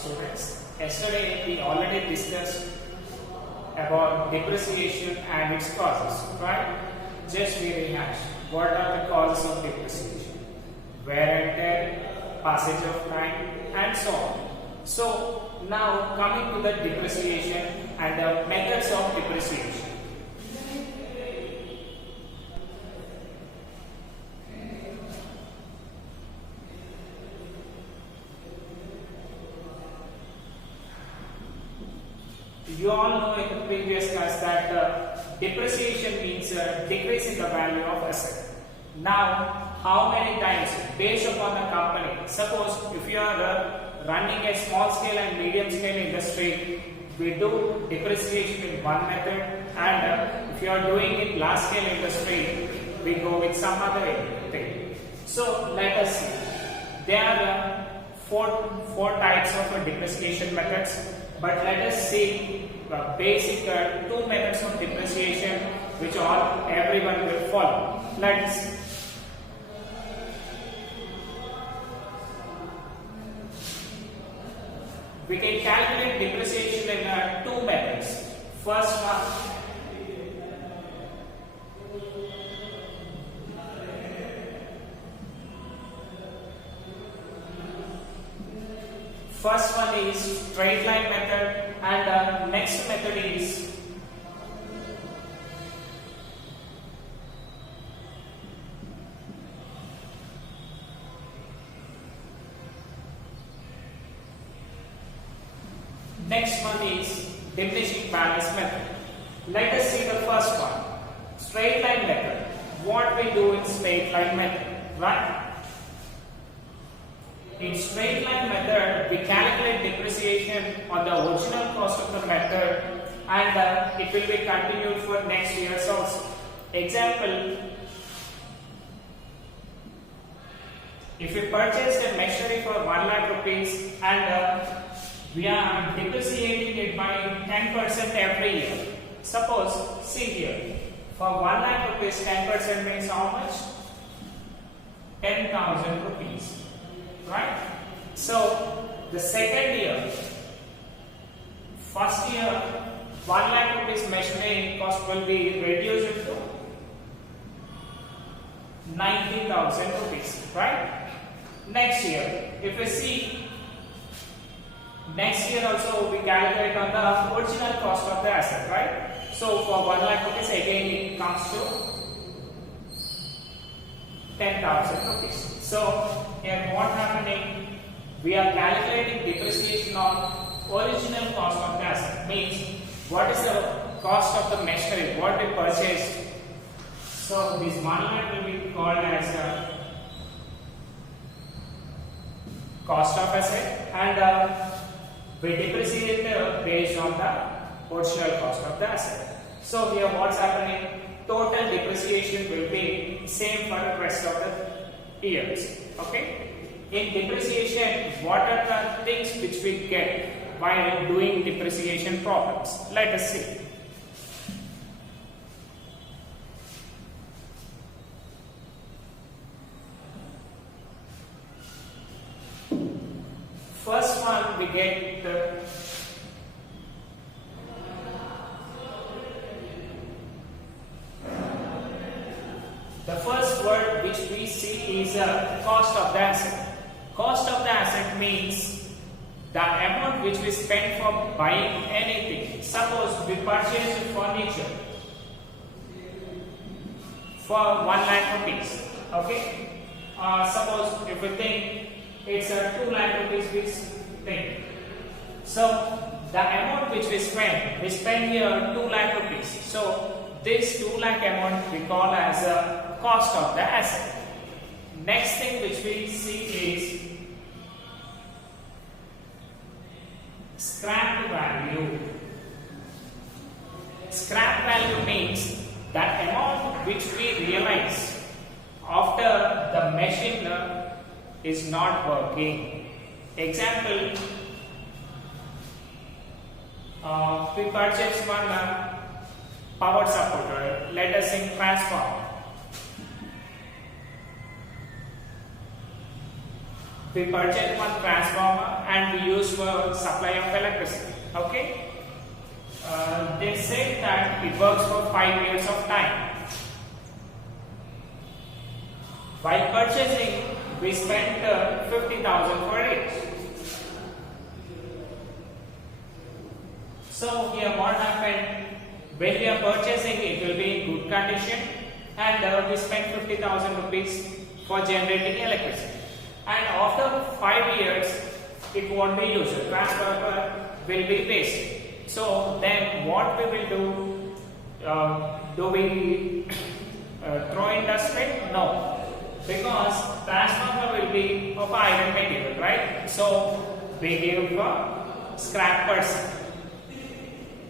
students. Yesterday we already discussed about depreciation and its causes, right? Just we rehash. What are the causes of depreciation? Wear and tear, passage of time, and so on. So now coming to the depreciation and the methods of depreciation. You all know in the previous class that depreciation means decrease in the value of asset. Now, how many times based upon a company? Suppose if you are running a small scale and medium scale industry, we do depreciation in one method, and if you are doing it large scale industry, we go with some other thing. So let us see. There are four types of depreciation methods. But let us see basic two methods of depreciation which everyone will follow. Let's see. We can calculate depreciation in two methods. First one is straight line method, and next method is diminishing balance method. Let us see the first one, straight line method. What we do in straight line method, right? In straight line method, we calculate depreciation on the original cost of the method, and it will be continued for next years also. Example, if we purchase a machinery for 1 lakh rupees and we are depreciating it by 10% every year. Suppose, see here, for 1 lakh rupees 10% means how much? 10,000 rupees. Right? So the second year, first year, 1 lakh rupees machinery cost will be reduced to 90,000 rupees. Right? Next year, if we see, next year also we calculate on the original cost of the asset. Right? So for 1 lakh rupees again it comes to 10,000 rupees. So here what happening? We are calculating depreciation on original cost of the asset. Means what is the cost of the machinery, what we purchased. So this 1 lakh will be called as cost of asset, and we depreciate based on the original cost of the asset. So here what's happening? Total depreciation will be same for the rest of the years. Okay? In depreciation, what are the things which we get while doing depreciation problems? Let us see. First one we get the first word which we see is cost of the asset. Cost of the asset means the amount which we spend for buying anything. Suppose we purchase furniture for 1 lakh rupees. Okay? Suppose if we think it's a 2 lakh rupees which thing. So the amount which we spend here 2 lakh rupees. So this 2 lakh amount we call as a cost of the asset. Next thing which we see is scrap value. Scrap value means that amount which we realize after the machine is not working. Example, we purchase one power supporter, let us say transformer. we purchase one transformer and we use for supply of electricity. Okay. They said that it works for 5 years of time. While purchasing, we spent 50,000 for it. So here what happened? When we are purchasing, it will be in good condition, and we spent 50,000 rupees for generating electricity. And after 5 years, it won't be used. The transformer will be wasted. So then what we will do we throw in dustbin? No, because transformer will be of iron material, right? So we give a scrap person.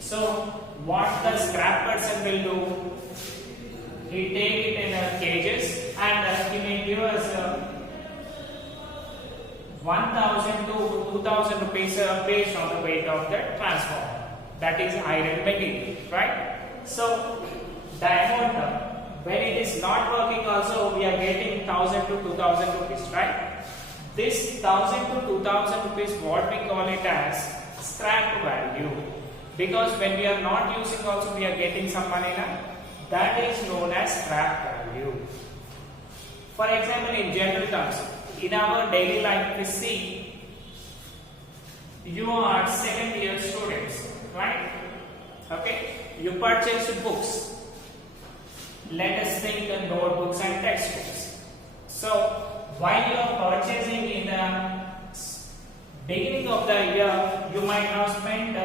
So what the scrap person will do? He take it in cages and he may give us 1,000 to 2,000 rupees based on the weight of the transformer. That is iron material, right? So the amount when it is not working also we are getting 1,000 to 2,000 rupees, right? This 1,000 to 2,000 rupees what we call it as scrap value, because when we are not using also we are getting some money now. That is known as scrap value. For example, in general terms, in our daily life we see you are second-year students, right? Okay, you purchase books. Let us think the notebooks and textbooks. So while you are purchasing in the beginning of the year, you might have spent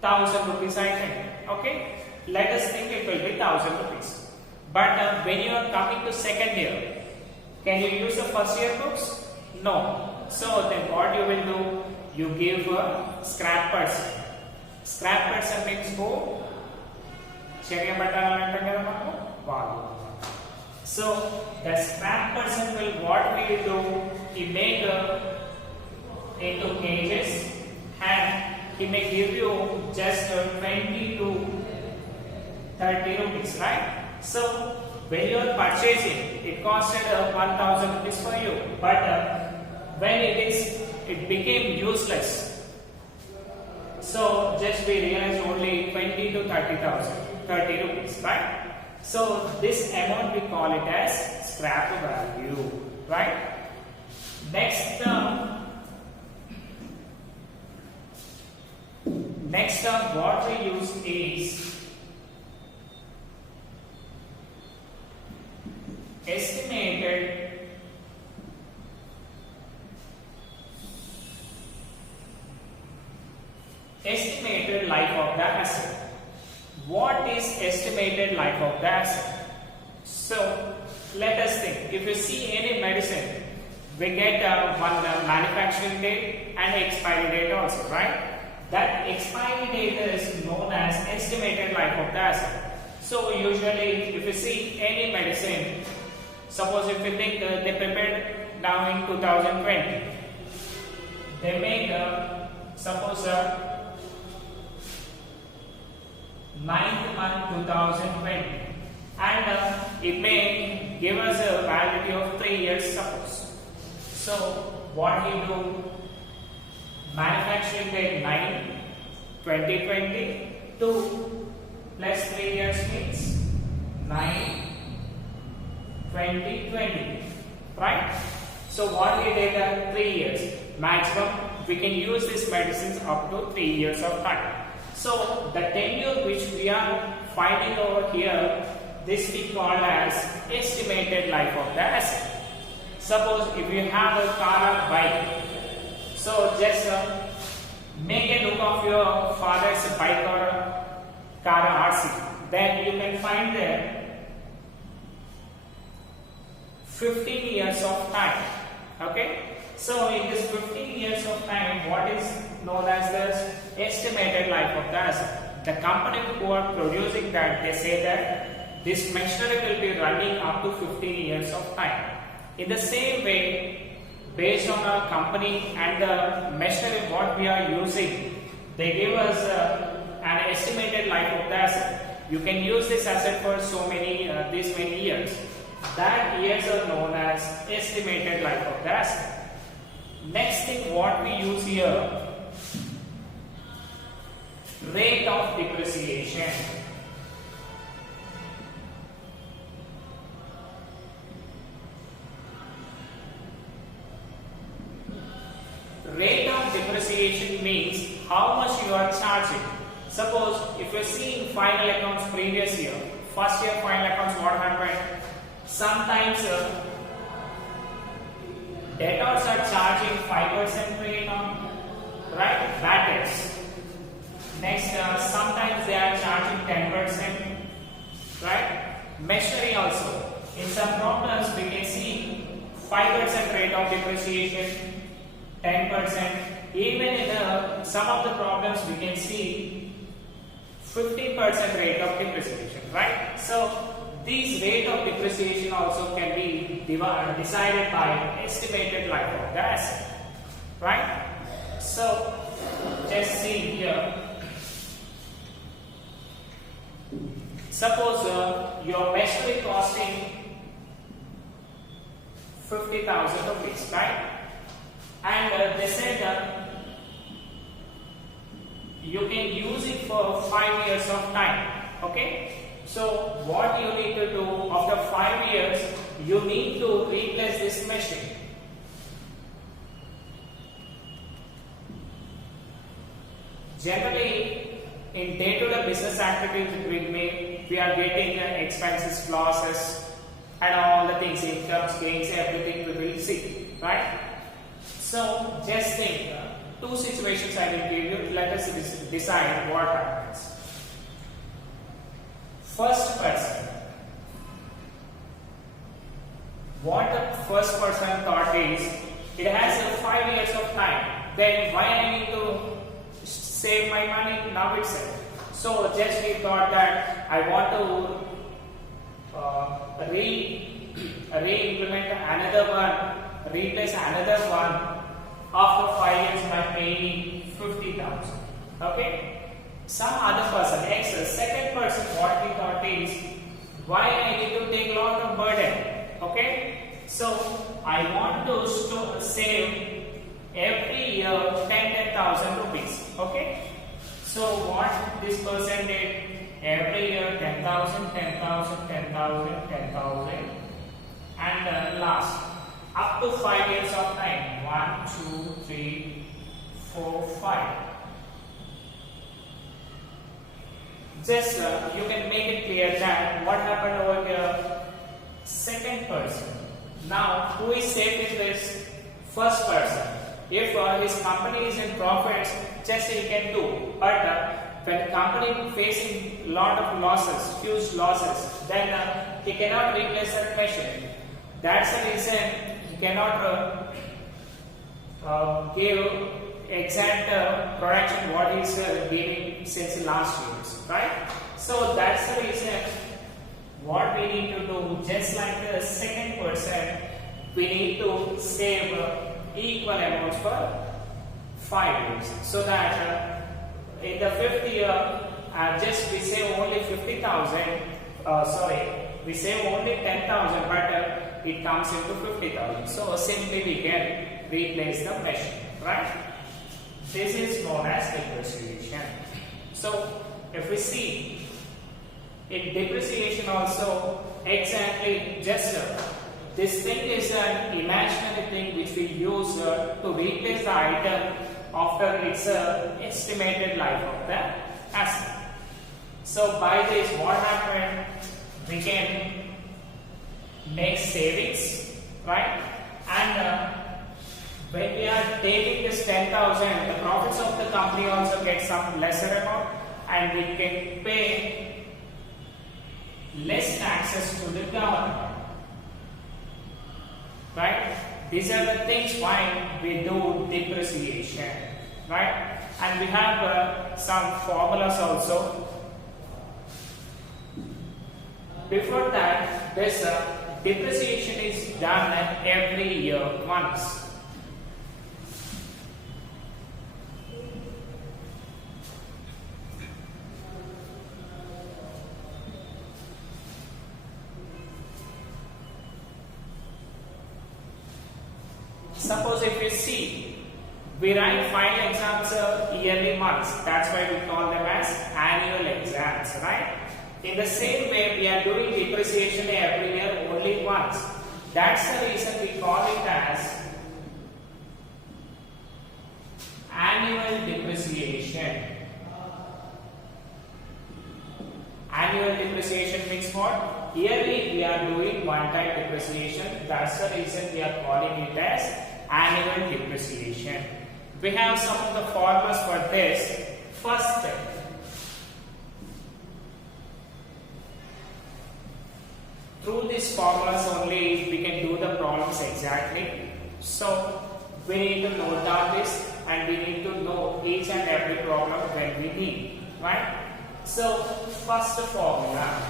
1,000 rupees item. Okay, let us think it will be 1,000 rupees. But when you are coming to second year, can you use the first year books? No. So then what you will do? You give a scrap person. Scrap person means who? So the scrap person will what we do? He make into cages and he may give you just 20 to 30 rupees, right? So when you are purchasing, it costed 1,000 rupees for you, but when it became useless, so just we realize only 20 to 30 rupees, right? So this amount we call it as scrap value, right? Next term what we use is estimated life of the asset. What is estimated life of the asset? So let us think. If you see any medicine, we get one manufacturing date and expiry date also, right? That expiry date is known as estimated life of the asset. So usually if you see any medicine, suppose if you think they prepared now in 2020, they make suppose 9th month 2020, and it may give us a validity of 3 years suppose. So what we do? Manufacturing date 9 2020 2 plus 3 years means 9 2020, right? So what we did 3 years maximum. We can use these medicines up to 3 years of time. So the tenure which we are finding over here, this we call as estimated life of the asset. Suppose if you have a car or bike, so just make a look of your father's bike or car or RC, then you can find there 15 years of time. Okay, so in this 15 years of time, what is known as the estimated life of the asset? The company who are producing that, they say that this machinery will be running up to 15 years of time. In the same way, based on our company and the machinery what we are using, they give us an estimated life of the asset. You can use this asset for so many these many years. That years are known as estimated life of the asset. Next thing what we use here, rate of depreciation. Rate of depreciation means how much you are charging. Suppose if you see in final accounts previous year, first year final accounts, what happened? Sometimes debtors are charging 5% rate on, right? That is. Next, sometimes they are charging 10%, right? Machinery also. In some problems, we can see 5% rate of depreciation, 10%. Even in some of the problems, we can see 15% rate of depreciation, right? So these rate of depreciation also can be decided by estimated life of the asset, right? So just see here. Suppose your machinery costing 50,000 rupees, right? And they said you can use it for 5 years of time. Okay, so what you need to do after 5 years, you need to replace this machine. Generally, in day-to-day business activities we are getting expenses, losses, and all the things, incomes, gains, everything we will see, right? So just think, two situations I will give you. Let us decide what happens. First person. What the first person thought is, it has 5 years of time. Then why I need to save my money now itself? So just he thought that I want to re-implement another one, replace another one after 5 years by paying 50,000. Okay. Some other person, second person, what we thought is, why I need to take a lot of burden. Okay. So I want to save every year 10,000 rupees. Okay. So what this person did, every year 10,000, 10,000, 10,000, 10,000, and last up to 5 years of time. 1, 2, 3, 4, 5. Just you can make it clear that what happened over here. Second person. Now who is saved in this? First person. If his company is in profits, just he can do. But when the company facing lot of losses, huge losses, then he cannot replace that machine. That's the reason he cannot give exact production what he is giving since the last years, right? So that's the reason what we need to do. Just like the second person, we need to save equal amounts for 5 years, so that in the 5th year, just we save only 50,000. We save only 10,000, but it comes into 50,000. So simply we can replace the machine, right? This is known as depreciation. So if we see in depreciation also, exactly just this thing is an imaginary thing which we use to replace the item after its estimated life of the asset. So by this, what happened? We can make savings, right? And when we are taking this 10,000, the profits of the company also get some lesser amount, and we can pay less taxes to the government. Right? These are the things why we do depreciation, right? And we have some formulas also. Before that, this depreciation is done every year once. Suppose if you see, we write final exams yearly months. That's why we call them as annual exams, right? In the same way, we are doing depreciation every year only once. That's the reason we call it as annual depreciation. Annual depreciation means what? Yearly we are doing one-time depreciation. That's the reason we are calling it as annual depreciation. We have some of the formulas for this. First thing, through these formulas only we can do the problems exactly. So we need to note down this and we need to know each and every problem when we need, right? So first formula,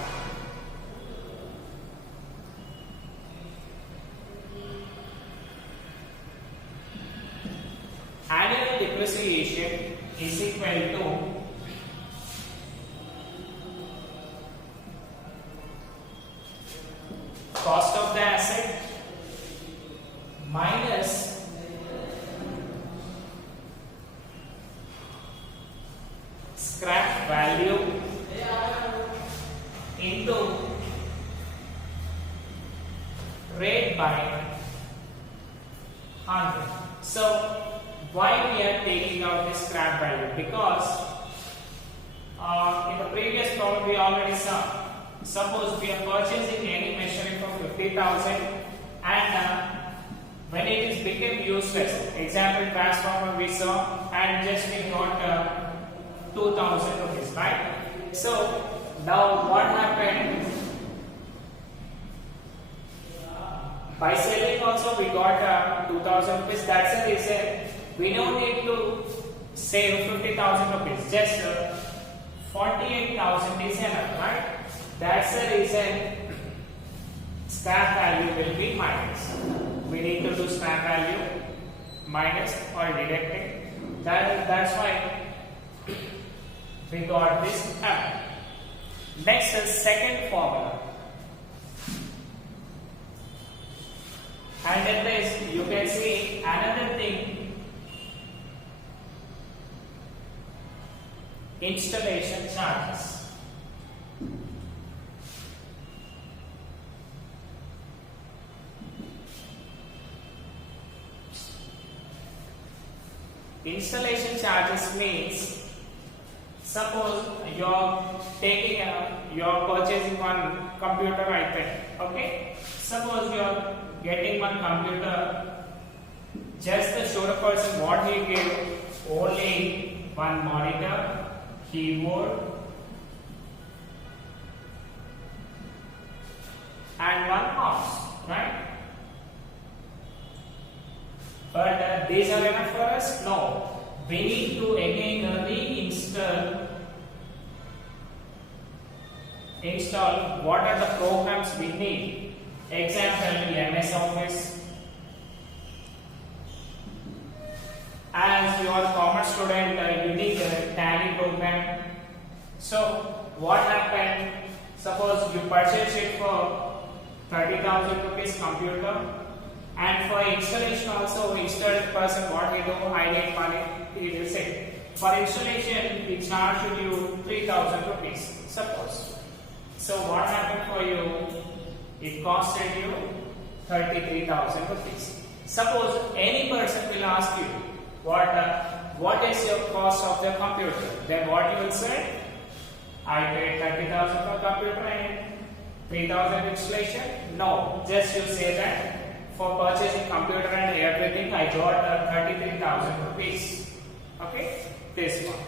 annual depreciation is equal to cost of the asset minus scrap value into rate by 100. So why we are taking out this scrap value? Because in the previous problem we already saw. Suppose we are purchasing any machinery for 50,000 and when it is become useless, example transformer we saw and just we got 2,000 rupees, right? So now what happened? By selling also we got 2,000 rupees. That's the reason we don't need to save 50,000 rupees. Just 48,000 is enough, right? That's the reason scrap value will be minus. We need to do scrap value minus or deducting. That's why we got this amount. Next is second formula. And in this you can see another thing, installation charges. Installation charges means, suppose you're purchasing one computer item, okay? Suppose you're getting one computer, just to show the person what he gave, only one monitor, keyboard and one mouse, right? But these are enough for us? No. We need to again install what are the programs we need. Example, MS Office. As you are a commerce student, you need a Tally program. So what happened? Suppose you purchase it for 30,000 rupees computer. And for installation also, installed person what he do, I need money, he will say. For installation, we charge you 3,000 rupees, suppose. So what happened for you? It costed you 33,000 rupees. Suppose any person will ask you, what is your cost of the computer? Then what you will say? I paid 30,000 for computer and 3,000 installation? No, just you say that. For purchasing computer and everything, I got 33,000 rupees. Okay, this one.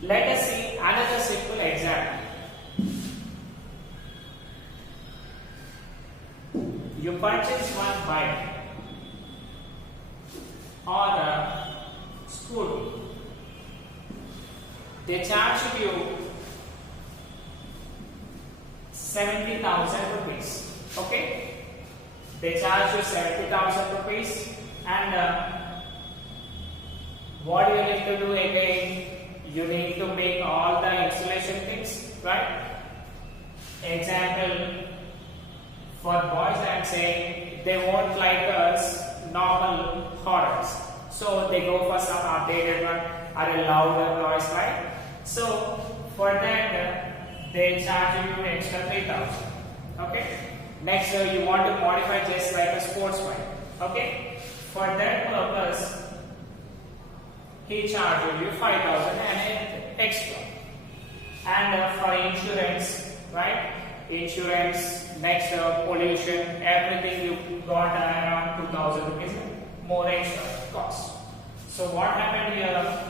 Let us see another simple example. You purchase one bike or a scooter. They charge you 70,000 rupees. Okay. They charge you 70,000 rupees and what you need to do again? You need to make all the installation things, right? Example, for boys I am saying they won't like us normal horns. So they go for some updated one or a louder noise, right? So for that they charge you extra 3,000. Okay. Next you want to modify just like a sports bike. Okay. For that purpose he charges you 5,000 and extra. And for insurance, right? Insurance, next pollution, everything you got around 2,000 rupees more extra cost. So what happened here?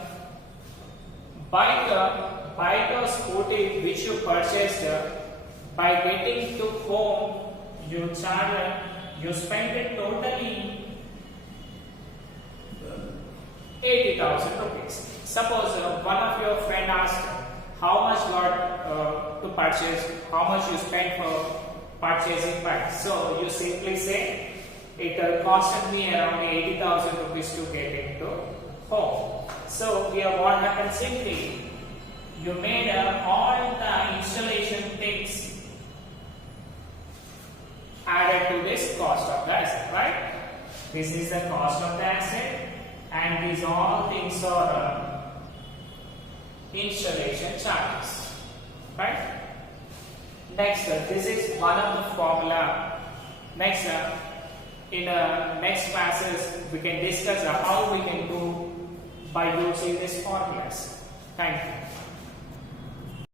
Bike or scooty which you purchased, by getting to home you spent it totally 80,000 rupees. Suppose one of your friend asked how much got to purchase, how much you spent for purchasing bike. So you simply say it costed me around 80,000 rupees to get it to home. So here what happened, simply you made all the installation things added to this cost of the asset, right? This is the cost of the asset and these all things are installation charges, right? Next, this is one of the formula. Next, in next classes we can discuss how we can do by using these formulas. Thank you.